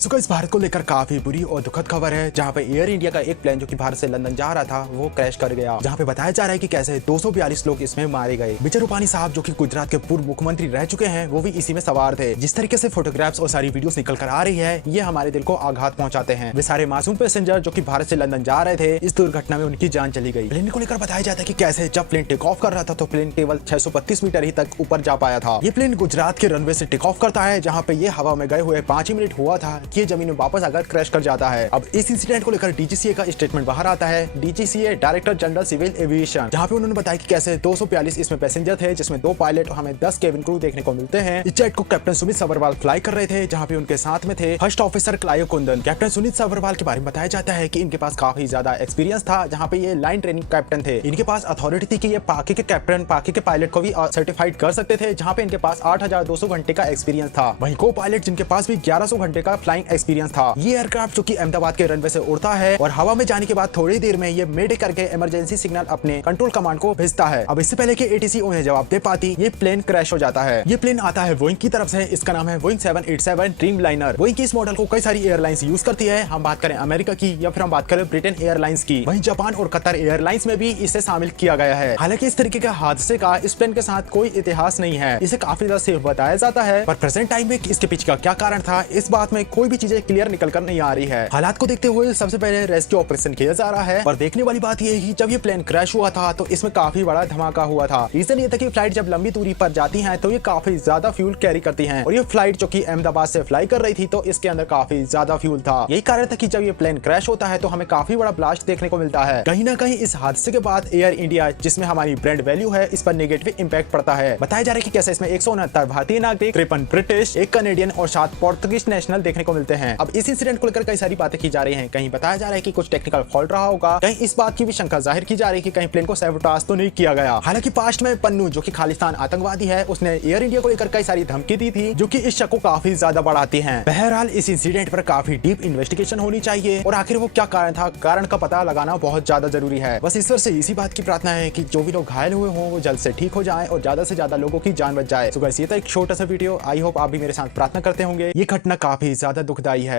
सो इस भारत को लेकर काफी बुरी और दुखद खबर है, जहां पे एयर इंडिया का एक प्लेन जो कि भारत से लंदन जा रहा था वो क्रैश कर गया। जहां पे बताया जा रहा है कि कैसे 242 लोग इसमें मारे गए। विजय रूपानी साहब जो कि गुजरात के पूर्व मुख्यमंत्री रह चुके हैं, वो भी इसी में सवार थे। जिस तरीके से फोटोग्राफ्स और सारी वीडियोस निकल कर आ रही है, ये हमारे दिल को आघात पहुंचाते हैं। वे सारे मासूम पैसेंजर जो कि भारत से लंदन जा रहे थे, इस दुर्घटना में उनकी जान चली गई। प्लेन को लेकर बताया जाता है कि कैसे जब प्लेन टेक ऑफ कर रहा था तो प्लेन केवल 632 मीटर ही तक ऊपर जा पाया था। ये प्लेन गुजरात के रनवे से टेक ऑफ करता है, जहाँ पे ये हवा में गए हुए 5 ही मिनट हुआ था कि जमीन में वापस अगर क्रैश कर जाता है। अब इस इंसिडेंट को लेकर डीजीसीए का स्टेटमेंट बाहर आता है। DGCA director general civil aviation, जहां पे उन्होंने बताया कि कैसे 242 इसमें पैसेंजर थे, जिसमें 2 पायलट और हमें 10 केबिन क्रू देखने को मिलते हैं। इस जेट को कैप्टन सुमित सबरवाल फ्लाई कर रहे थे, जहां पे उनके साथ में थे first officer क्लायो Kundan. Captain Sumit Sabharwal के बारे में बताया जाता है कि इनके पास काफी ज्यादा एक्सपीरियंस था, जहां पे ये लाइन ट्रेनिंग कैप्टन थे। इनके पास अथॉरिटी थी कि ये पाकि के कैप्टन, पाकि के पायलट को भी सर्टिफाइड कर सकते थे, जहां पे इनके पास 8200 घंटे का एक्सपीरियंस था। वहीं को पायलट जिनके पास भी 1100 घंटे का फ्लाइंग एक्सपीरियंस था। ये एयरक्राफ्ट जो कि अहमदाबाद के रनवे से उड़ता है और हवा में जाने के बाद थोड़ी देर में ये मेडे करके इमरजेंसी सिग्नल अपने कंट्रोल कमांड को भेजता है। अब इससे पहले कि एटीसी उन्हें जवाब दे पाती, ये प्लेन क्रैश हो जाता है। ये प्लेन आता है बोइंग की तरफ से, इसका नाम है बोइंग 787 ड्रीमलाइनर। बोइंग की इस मॉडल को कई सारी एयरलाइंस यूज करती है। हम बात करें अमेरिका की या फिर हम बात करें ब्रिटेन एयरलाइंस की, वहीं जापान और कतर एयरलाइंस में भी इसे शामिल किया गया है। हालांकि इस तरीके के हादसे का इस प्लेन के साथ कोई इतिहास नहीं है, इसे काफी ज्यादा सेफ बताया जाता है। पर प्रेजेंट टाइम में इसके पीछे का क्या कारण था, इस बात में कोई भी चीजें क्लियर निकल कर नहीं आ रही है। हालात को देखते हुए सबसे पहले रेस्क्यू ऑपरेशन किया जा रहा है। और देखने वाली बात यह है कि जब ये प्लेन क्रैश हुआ था तो इसमें काफी बड़ा धमाका हुआ था। रीजन ये था कि फ्लाइट जब लंबी दूरी पर जाती है तो ये काफी ज्यादा फ्यूल कैरी करती हैं, और ये फ्लाइट जो कि अहमदाबाद से फ्लाई कर रही थी तो इसके अंदर काफी ज्यादा फ्यूल था। यही कारण था कि जब ये प्लेन क्रैश होता है तो हमें काफी बड़ा ब्लास्ट देखने को मिलता है। कहीं ना कहीं इस हादसे के बाद एयर इंडिया, जिसमें हमारी ब्रांड वैल्यू है, इस पर नेगेटिव इंपैक्ट पड़ता है। बताया जा रहा है कि कैसे इसमें 169 भारतीय नागरिक, 53 ब्रिटिश, 1 कनेडियन और 7 पोर्तुगीज नेशनल देखने को मिलते हैं। अब इस इंसिडेंट को लेकर कई सारी बातें की जा रही है। कहीं बताया जा रहा है कि कुछ टेक्निकल फॉल्ट रहा होगा, कहीं इस बात की भी शंका जाहिर की जा रही है कि कहीं प्लेन को सैबोटाज तो नहीं किया गया। हालांकि पास्ट में पन्नू जो कि खालिस्तान आतंकवादी है, उसने एयर इंडिया को लेकर कई सारी धमकी दी थी, जो कि इस शक को काफी ज्यादा बढ़ाती हैं। बहरहाल इस इंसिडेंट पर काफी डीप इन्वेस्टिगेशन होनी चाहिए और आखिर वो क्या कारण था, कारण का पता लगाना बहुत ज्यादा जरूरी है। बस ईश्वर से इसी बात की प्रार्थना है कि जो भी लोग घायल हुए हों वो जल्द से ठीक हो जाएं और ज्यादा से ज्यादा लोगों की जान बच जाए। तो गाइस, ये था एक छोटा सा वीडियो। आई होप आप भी मेरे साथ प्रार्थना करते होंगे। ये घटना काफी ज्यादा दुखदायी है।